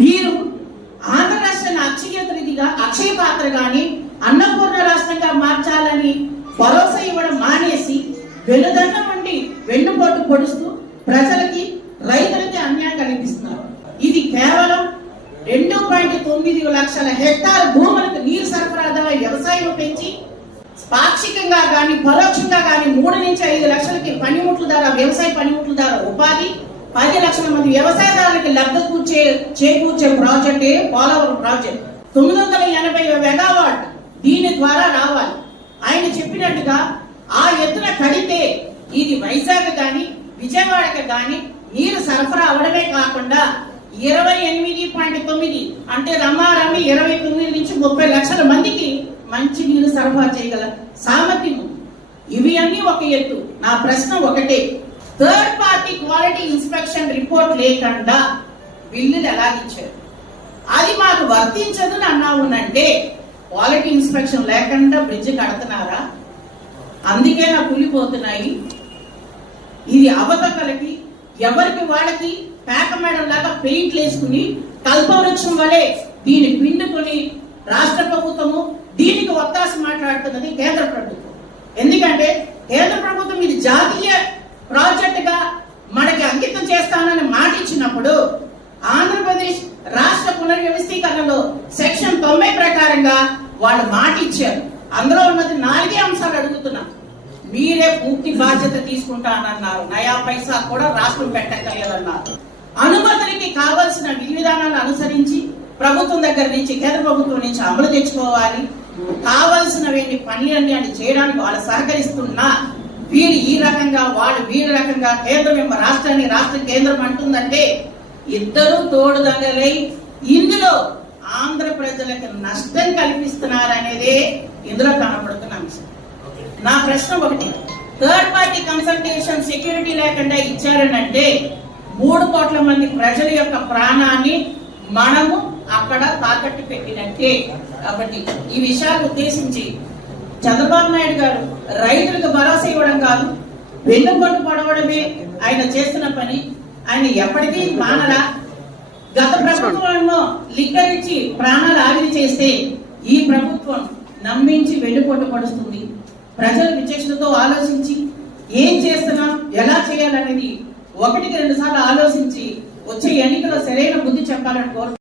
మీరు ఆంధ్ర రాష్ట్రాన్ని అక్షయ పాత్ర కానీ అన్నపూర్ణ రాష్ట్రంగా మార్చాలని భరోసా ఇవ్వడం మానేసి వెనుదన్నం వంటి వెన్నుపోటు పొడుస్తూ ప్రజలకి రైతులకి అన్యాయం కల్పిస్తున్నారు. ఇది కేవలం 2.9 లక్షల హెక్టార్ భూములకు నీరు సరఫరా ద్వారా వ్యవసాయం పెంచి పాక్షికంగా గాని పరోక్షంగా గాని 3 నుంచి 5 లక్షలకి పనిముట్ల ద్వారా వ్యవసాయ పనిముట్ల ద్వారా ఉపాధి 10 లక్షల మంది వ్యవసాయదారులకి లబ్ధి చేకూర్చే ప్రాజెక్టే పోలవరం ప్రాజెక్ట్. 980 మెగావాట్ దీని ద్వారా రావాలి. ఆయన చెప్పినట్టుగా ఆ ఎత్తున కడితే ఇది వైజాగ్ గాని విజయవాడకి గాని నీరు సరఫరా అవడమే కాకుండా 28.9 అంటే రమ్మారమ్మి 29 నుంచి 30 లక్షల మందికి మంచి నీరు సరఫరా చేయగల సామర్థ్యం. ఇవి అన్ని ఒక ఎత్తు. నా ప్రశ్న ఒకటే, third party quality inspection report లేకుండా బిల్లులు ఎలాగిచ్చారు? అది మాకు వర్తించదని అన్నావునంటే క్వాలిటీ ఇన్స్పెక్షన్ లేకుండా బ్రిడ్జ్ కడుతున్నారా? అందుకే నా కూలిపోతున్నాయి. ఇది అవతకలకి ఎవరికి వాళ్ళకి పేక మేడం లాగా పెయింట్లు వేసుకుని కల్పవృక్షం వలె దీన్ని పిండుకొని రాష్ట్ర ప్రభుత్వము దీనికి ఒత్తాస మాట్లాడుతున్నది కేంద్ర ప్రభుత్వం. ఎందుకంటే కేంద్ర ప్రభుత్వం ఇది జాతీయ ప్రాజెక్ట్ గా మనకి అంకితం చేస్తానని మాట ఇచ్చినప్పుడు ఆంధ్రప్రదేశ్ రాష్ట్ర పునర్వ్యవస్థీకరణలో సెక్షన్ 90 ప్రకారంగా వాళ్ళు మాట ఇచ్చారు. అందులో ఉన్నది 4 అంశాలు అడుగుతున్నా. మీరే పూర్తి బాధ్యత తీసుకుంటానన్నారు. నయా పైసా కూడా రాష్ట్రం పెట్టగలదన్నారు. అనుమతులకి కావాల్సిన విధి విధానాలను అనుసరించి ప్రభుత్వం దగ్గర నుంచి కేంద్ర ప్రభుత్వం నుంచి అమలు తెచ్చుకోవాలి. కావాల్సినవి పనులన్నీ అని చేయడానికి వాళ్ళు సహకరిస్తున్నా వీరు ఈ రకంగా వాళ్ళు వీరి రకంగా కేంద్రం రాష్ట్రాన్ని రాష్ట్ర కేంద్రం అంటుందంటే ఇద్దరు తోడుదంగలై ఇందులో ఆంధ్ర ప్రజలకు నష్టం కల్పిస్తున్నారనేదే ఇందులో కనపడుతున్న అంశం. నా ప్రశ్న ఒకటి, థర్డ్ పార్టీ కన్సల్టేషన్ సెక్యూరిటీ లేకుండా ఇచ్చారనంటే 3 కోట్ల మంది ప్రజల యొక్క ప్రాణాన్ని మనము అక్కడ తాకట్టు పెట్టినట్టే. కాబట్టి ఈ విషయాలు ఉద్దేశించి చంద్రబాబు నాయుడు గారు రైతులకు భరోసా ఇవ్వడం కాదు, వెన్నుపోటు పడవడమే ఆయన చేస్తున్న పని. ఆయన ఎప్పటికీ మానరా. గత ప్రభుత్వంలో లిక్కరించి ప్రాణాలు ఆవిరి చేస్తే ఈ ప్రభుత్వం నమ్మించి వెన్నుపోటు పడుతుంది. ప్రజలు విచక్షణతో ఆలోచించి ఏం చేస్తున్నాం ఎలా చేయాలనేది 1కి 2 సార్లు ఆలోచించి వచ్చే ఎన్నికలో సరైన బుద్ధి చెప్పాలని కోరుతున్నాను.